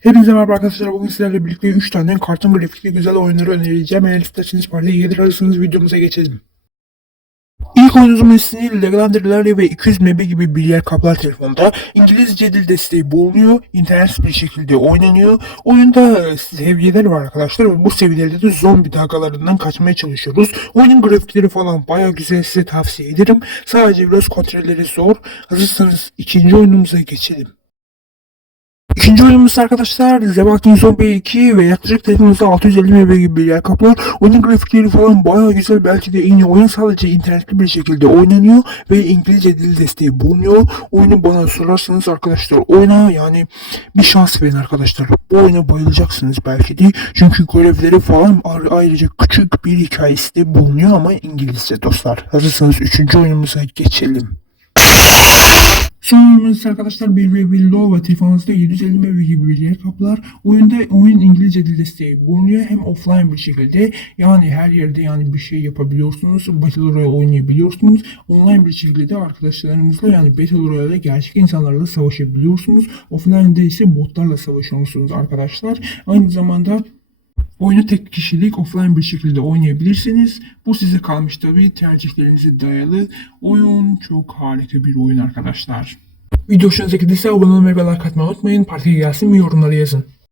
Hepinize merhaba arkadaşlar. Bugün sizlerle birlikte 3 tane kartın grafikli güzel oyunları önereceğim. Eğer isterseniz parayı yedirirsanız videomuza geçelim. İlk oyunumuzun ismi Legendary Larry ve 200 MB gibi bir yer kaplar telefonda. İngilizce dil desteği bulunuyor. İnternet bir şekilde oynanıyor. Oyunda seviyeler var arkadaşlar ve bu seviyelerde de zombi dalgalarından kaçmaya çalışıyoruz. Oyunun grafikleri falan baya güzel size tavsiye ederim. Sadece biraz kontrolleri zor. Hazırsanız ikinci oyunumuza geçelim. İkinci oyunumuz arkadaşlar The Walking Zombie 2 ve yaklaşık telefonunuzda 650 MB gibi bir yer kaplar. Oyunun grafikleri falan bayağı güzel belki de en oyun sadece internetli bir şekilde oynanıyor ve İngilizce dil desteği bulunuyor. Oyunu bana sorarsanız arkadaşlar oyna yani bir şans verin arkadaşlar. Bu oyuna bayılacaksınız belki de çünkü görevleri falan ayrıca küçük bir hikayesi de bulunuyor ama İngilizce dostlar. Hazırsanız üçüncü oyunumuza geçelim. Oyunumuz arkadaşlar bir ve bir low ve telefonunuzda 750 MB gibi bir yer kaplar. Oyunda oyun İngilizce dil desteği bulunuyor hem offline bir şekilde yani her yerde yani bir şey yapabiliyorsunuz. Battle Royale oynayabiliyorsunuz. Online bir şekilde de arkadaşlarınızla yani Battle Royale'de gerçek insanlarla savaşabiliyorsunuz. Offline'de ise botlarla savaşıyorsunuz arkadaşlar. Aynı zamanda Oyunu tek kişilik offline bir şekilde oynayabilirsiniz. Bu size kalmış tabii tercihlerinize dayalı. Oyun çok harika bir oyun arkadaşlar. Video hoşunuza gittiyse abone olmayı ve like atmayı unutmayın. Partiye gelsin mi yorumlara yazın.